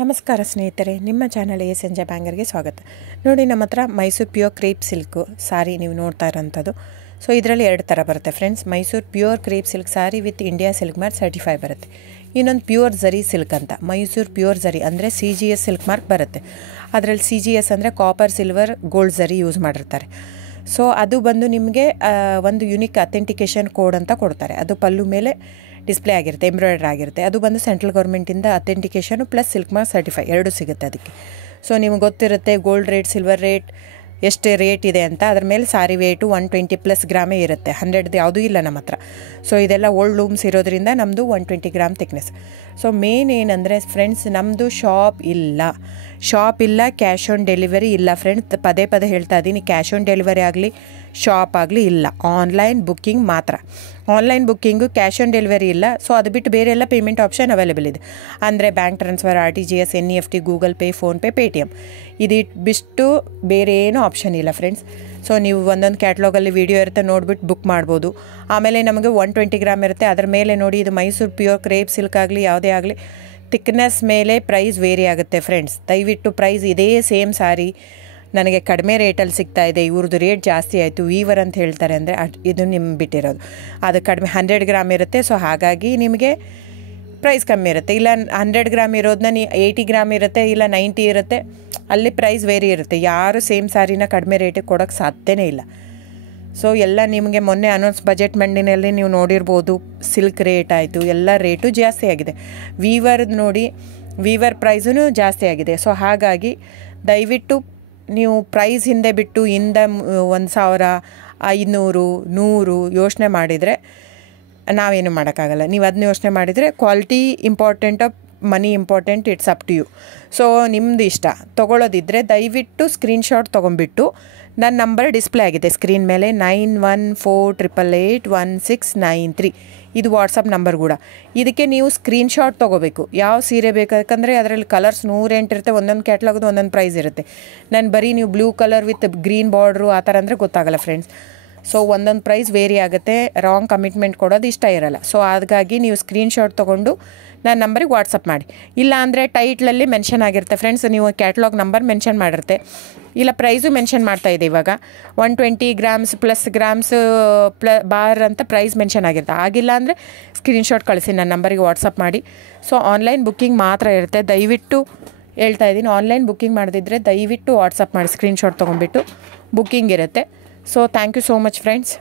ನಮಸ್ಕಾರ ಸ್ನೇಹಿತರೆ, ನಿಮ್ಮ ಚಾನಲ್ ಎ ಸಂಜೆ ಬ್ಯಾಂಗರ್ಗೆ ಸ್ವಾಗತ. ನೋಡಿ, ನಮ್ಮ ಹತ್ರ ಮೈಸೂರು ಪ್ಯೂರ್ ಕ್ರೇಪ್ ಸಿಲ್ಕು ಸಾರಿ ನೀವು ನೋಡ್ತಾ ಇರೋಂಥದ್ದು. ಸೊ ಇದರಲ್ಲಿ ಎರಡು ಥರ ಬರುತ್ತೆ friends. Mysuru pure crepe silk sorry with India silk mark certify ಬರುತ್ತೆ. ಇನ್ನೊಂದು ಪ್ಯೂರ್ ಝರಿ ಸಿಲ್ಕ್ ಅಂತ, ಮೈಸೂರು ಪ್ಯೂರ್ ಝರಿ ಅಂದರೆ CGS ಸಿಲ್ಕ್ ಮಾರ್ಕ್ ಬರುತ್ತೆ. ಅದರಲ್ಲಿ CGS ಅಂದರೆ ಕಾಪರ್, ಸಿಲ್ವರ್, ಗೋಲ್ಡ್ ಝರಿ ಯೂಸ್ ಮಾಡಿರ್ತಾರೆ. ಸೊ ಅದು ಬಂದು ನಿಮಗೆ ಒಂದು ಯುನಿಕ್ ಅಥೆಂಟಿಕೇಷನ್ ಕೋಡ್ ಅಂತ ಕೊಡ್ತಾರೆ. ಅದು ಪಲ್ಲು ಮೇಲೆ ಡಿಸ್ಪ್ಲೇ ಆಗಿರುತ್ತೆ, ಎಂಬ್ರಾಯ್ಡ್ರಿ ಆಗಿರುತ್ತೆ. ಅದು ಬಂದು ಸೆಂಟ್ರಲ್ ಗೌರ್ಮೆಂಟಿಂದ ಅಥೆಂಟಿಕೇಷನು ಪ್ಲಸ್ ಸಿಲ್ಕ್ ಮಾರ್ಕ್ ಸರ್ಟಿಫೈ ಎರಡು ಸಿಗುತ್ತೆ ಅದಕ್ಕೆ. ಸೊ ನಿಮಗೆ ಗೊತ್ತಿರುತ್ತೆ ಗೋಲ್ಡ್ ರೇಟ್, ಸಿಲ್ವರ್ ರೇಟ್ ಎಷ್ಟು ರೇಟ್ ಇದೆ ಅಂತ. ಅದ್ರ ಮೇಲೆ ಸಾರಿ ವೇಟು 120+ ಗ್ರಾಮೇ ಇರುತ್ತೆ, 100 ಯಾವುದೂ ಇಲ್ಲ ನಮ್ಮ ಹತ್ರ. ಸೊ ಇದೆಲ್ಲ ಓಲ್ಡ್ ಲೂಮ್ಸ್ ಇರೋದ್ರಿಂದ ನಮ್ಮದು 120 ಗ್ರಾಮ್ ಥಿಕ್ನೆಸ್. ಸೊ ಮೇನ್ ಏನಂದರೆ ಫ್ರೆಂಡ್ಸ್, ನಮ್ಮದು ಶಾಪ್ ಇಲ್ಲ, ಕ್ಯಾಶ್ ಆನ್ ಡೆಲಿವರಿ ಇಲ್ಲ ಫ್ರೆಂಡ್ಸ್. ಪದೇ ಪದೇ ಹೇಳ್ತಾ ಇದ್ದೀನಿ, ಕ್ಯಾಶ್ ಆನ್ ಡೆಲಿವರಿ ಆಗಲಿ ಶಾಪ್ ಆಗಲಿ ಇಲ್ಲ, ಆನ್ಲೈನ್ ಬುಕ್ಕಿಂಗ್ ಮಾತ್ರ. Online booking, cash on delivery ಇಲ್ಲ. ಸೊ ಅದು ಬಿಟ್ಟು ಬೇರೆ ಎಲ್ಲ ಪೇಮೆಂಟ್ ಆಪ್ಷನ್ ಅವೈಲೇಬಲ್ ಇದೆ. ಅಂದರೆ bank transfer, RTGS, NEFT, Google pay, PhonePe, Paytm. ಇದು ಬಿಟ್ಟು ಬೇರೆ ಏನೂ ಆಪ್ಷನ್ ಇಲ್ಲ ಫ್ರೆಂಡ್ಸ್. ಸೊ ನೀವು ಒಂದೊಂದು ಕ್ಯಾಟ್ಲಾಗಲ್ಲಿ ವೀಡಿಯೋ ಇರುತ್ತೆ, ನೋಡಿಬಿಟ್ಟು ಬುಕ್ ಮಾಡ್ಬೋದು. ಆಮೇಲೆ ನಮಗೆ 120 ಗ್ರಾಮ್ ಇರುತ್ತೆ. ಅದರ ಮೇಲೆ ನೋಡಿ, ಇದು ಮೈಸೂರು ಪ್ಯೂರ್ ಕ್ರೇಪ್ ಸಿಲ್ಕ್ ಆಗಲಿ ಯಾವುದೇ ಆಗಲಿ ಥಿಕ್ನೆಸ್ ಮೇಲೆ ಪ್ರೈಸ್ ವೇರಿ ಆಗುತ್ತೆ ಫ್ರೆಂಡ್ಸ್. ದಯವಿಟ್ಟು ಪ್ರೈಸ್ ಇದೇ ಸೇಮ್ ಸಾರಿ ನನಗೆ ಕಡಿಮೆ ರೇಟಲ್ಲಿ ಸಿಗ್ತಾ ಇದೆ, ಇವ್ರದ್ದು ರೇಟ್ ಜಾಸ್ತಿ ಆಯಿತು ವೀವರ್ ಅಂತ ಹೇಳ್ತಾರೆ ಅಂದರೆ ಇದು ನಿಮ್ಗೆ ಬಿಟ್ಟಿರೋದು. ಅದು ಕಡಿಮೆ 100 ಗ್ರಾಮ್ ಇರುತ್ತೆ. ಸೊ ಹಾಗಾಗಿ ನಿಮಗೆ ಪ್ರೈಸ್ ಕಮ್ಮಿ ಇರುತ್ತೆ. ಇಲ್ಲ 100 ಗ್ರಾಮ್ ಇರೋದನ್ನ 80 ಗ್ರಾಮ್ ಇರುತ್ತೆ, ಇಲ್ಲ 90 ಇರುತ್ತೆ, ಅಲ್ಲಿ ಪ್ರೈಸ್ ವೇರಿ ಇರುತ್ತೆ. ಯಾರು ಸೇಮ್ ಸಾರಿನ ಕಡಿಮೆ ರೇಟಿಗೆ ಕೊಡೋಕ್ಕೆ ಸಾಧ್ಯನೇ ಇಲ್ಲ. ಸೊ ಎಲ್ಲ ನಿಮಗೆ ಮೊನ್ನೆ ಅನೌನ್ಸ್ ಬಜೆಟ್ ಮಂಡಿನಲ್ಲಿ ನೀವು ನೋಡಿರ್ಬೋದು, ಸಿಲ್ಕ್ ರೇಟ್ ಆಯಿತು, ಎಲ್ಲ ರೇಟು ಜಾಸ್ತಿ ಆಗಿದೆ. ವೀವರ್ದು ನೋಡಿ, ವೀವರ್ ಪ್ರೈಸೂ ಜಾಸ್ತಿ ಆಗಿದೆ. ಸೊ ಹಾಗಾಗಿ ದಯವಿಟ್ಟು ನೀವು ಪ್ರೈಸ್ ಹಿಂದೆ ಬಿಟ್ಟು 1,000, 500, 100 ಯೋಚನೆ ಮಾಡಿದರೆ ನಾವೇನು ಮಾಡೋಕ್ಕಾಗಲ್ಲ. ನೀವು ಅದನ್ನ ಯೋಚನೆ ಮಾಡಿದರೆ ಕ್ವಾಲಿಟಿ ಇಂಪಾರ್ಟೆಂಟೋ money important, it's up to you. So ನಿಮ್ಮದು ಇಷ್ಟ. ತೊಗೊಳ್ಳೋದಿದ್ದರೆ ದಯವಿಟ್ಟು ಸ್ಕ್ರೀನ್ಶಾಟ್ ತೊಗೊಂಬಿಟ್ಟು, ನನ್ನ ನಂಬರ್ ಡಿಸ್ಪ್ಲೇ ಆಗಿದೆ ಸ್ಕ್ರೀನ್ ಮೇಲೆ, 9148881693. ಇದು ವಾಟ್ಸಪ್ ನಂಬರ್ ಕೂಡ. ಇದಕ್ಕೆ ನೀವು ಸ್ಕ್ರೀನ್ಶಾಟ್ ತೊಗೋಬೇಕು. ಯಾವ ಸೀರೆ ಬೇಕಂದರೆ ಅದರಲ್ಲಿ ಕಲರ್ಸ್ 108 ಇರುತ್ತೆ, ಒಂದೊಂದು ಕ್ಯಾಟ್ಲಾಗದು ಒಂದೊಂದು ಪ್ರೈಸ್ ಇರುತ್ತೆ. ನಾನು ಬರೀ ನೀವು blue colour with green border ಆ ಥರ ಅಂದರೆ ಗೊತ್ತಾಗಲ್ಲ ಫ್ರೆಂಡ್ಸ್. ಸೊ ಒಂದೊಂದು ಪ್ರೈಸ್ ವೇರಿ ಆಗುತ್ತೆ, ರಾಂಗ್ ಕಮಿಟ್ಮೆಂಟ್ ಕೊಡೋದು ಇಷ್ಟ ಇರಲ್ಲ. ಸೊ ಹಾಗಾಗಿ ನೀವು ಸ್ಕ್ರೀನ್ಶಾಟ್ ತೊಗೊಂಡು ನನ್ನ ನಂಬರಿಗೆ ವಾಟ್ಸಪ್ ಮಾಡಿ. ಇಲ್ಲ ಅಂದರೆ ಟೈಟ್ಲಲ್ಲಿ ಮೆನ್ಷನ್ ಆಗಿರುತ್ತೆ ಫ್ರೆಂಡ್ಸ್, ನೀವು ಕ್ಯಾಟ್ಲಾಗ್ ನಂಬರ್ ಮೆನ್ಷನ್ ಮಾಡಿರುತ್ತೆ, ಇಲ್ಲ ಪ್ರೈಸು ಮೆನ್ಷನ್ ಮಾಡ್ತಾಯಿದೆ. ಇವಾಗ 120 ಗ್ರಾಮ್ಸ್ ಪ್ಲಸ್ ಗ್ರಾಮ್ಸ್ ಬಾರ್ ಅಂತ ಪ್ರೈಸ್ ಮೆನ್ಷನ್ ಆಗಿರುತ್ತೆ. ಆಗಿಲ್ಲ ಅಂದರೆ ಸ್ಕ್ರೀನ್ಶಾಟ್ ಕಳಿಸಿ, ನನ್ನ ನಂಬರಿಗೆ ವಾಟ್ಸಪ್ ಮಾಡಿ. ಸೊ ಆನ್ಲೈನ್ ಬುಕ್ಕಿಂಗ್ ಮಾತ್ರ ಇರುತ್ತೆ. ದಯವಿಟ್ಟು ಹೇಳ್ತಾ ಇದ್ದೀನಿ, ಆನ್ಲೈನ್ ಬುಕ್ಕಿಂಗ್ ಮಾಡದಿದ್ದರೆ ದಯವಿಟ್ಟು ವಾಟ್ಸಪ್ ಮಾಡಿ, ಸ್ಕ್ರೀನ್ಶಾಟ್ ತೊಗೊಂಡ್ಬಿಟ್ಟು ಬುಕ್ಕಿಂಗ್ ಇರುತ್ತೆ. So thank you so much friends.